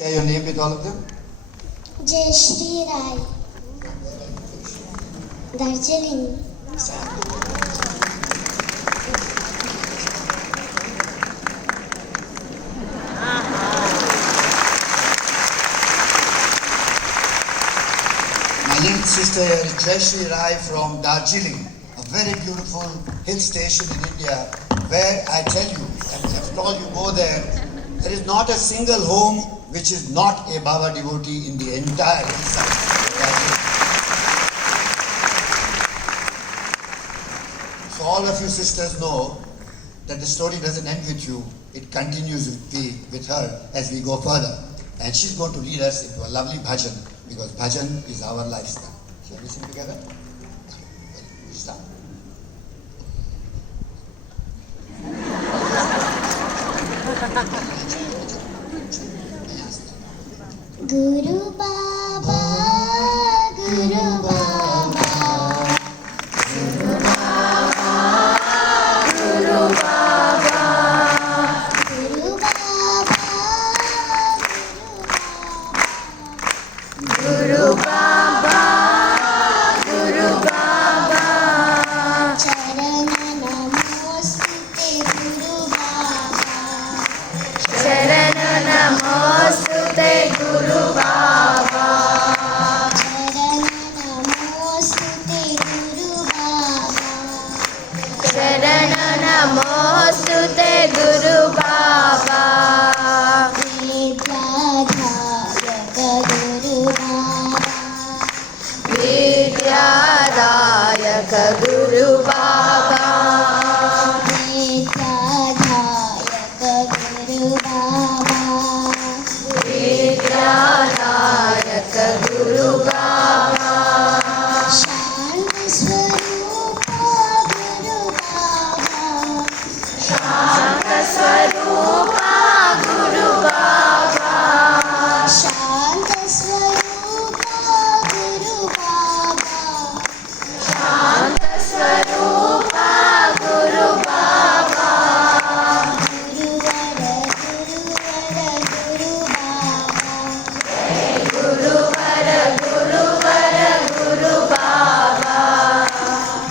Share your name with all of them. Jayashree Rai, Darjeeling. My little sister here is Jayashree Rai from Darjeeling, a very beautiful hill station in India, where I tell you, and after all you go there, there is not a single home which is not a Baba devotee in the entire hillside. So all of you sisters know that the story doesn't end with you, it continues with her as we go further. And she's going to lead us into a lovely bhajan, because bhajan is our lifestyle. Shall we sing together? Start. Guru Baba, Guru Baba, Guru Baba, Guru Baba, Guru Baba, Guru Baba, Guru Baba, Charana Namostute Guru Baba, Charana Namostute Guru Baba, Charana Namostute Guru Baba, Vidyadayaka Guru Baba, Vidyadayaka Guru Baba, Vidyadayaka Guru Baba, Shanta Swarupa Guru Baba, Shanta Swarupa Guru Baba, Shanta Swarupa Guru Baba, Shanta Swarupa Guru Baba, Guruvara Guru Baba, Guruvara Guru Baba, Guruvara Guru Baba,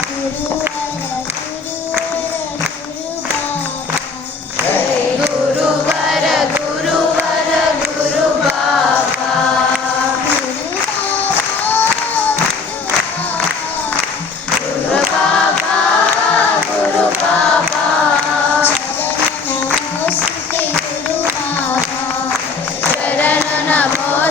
Guruvara Guru Baba, Guru Baba, Guru Baba, Charana Namostute Guru Baba, Charana Namostute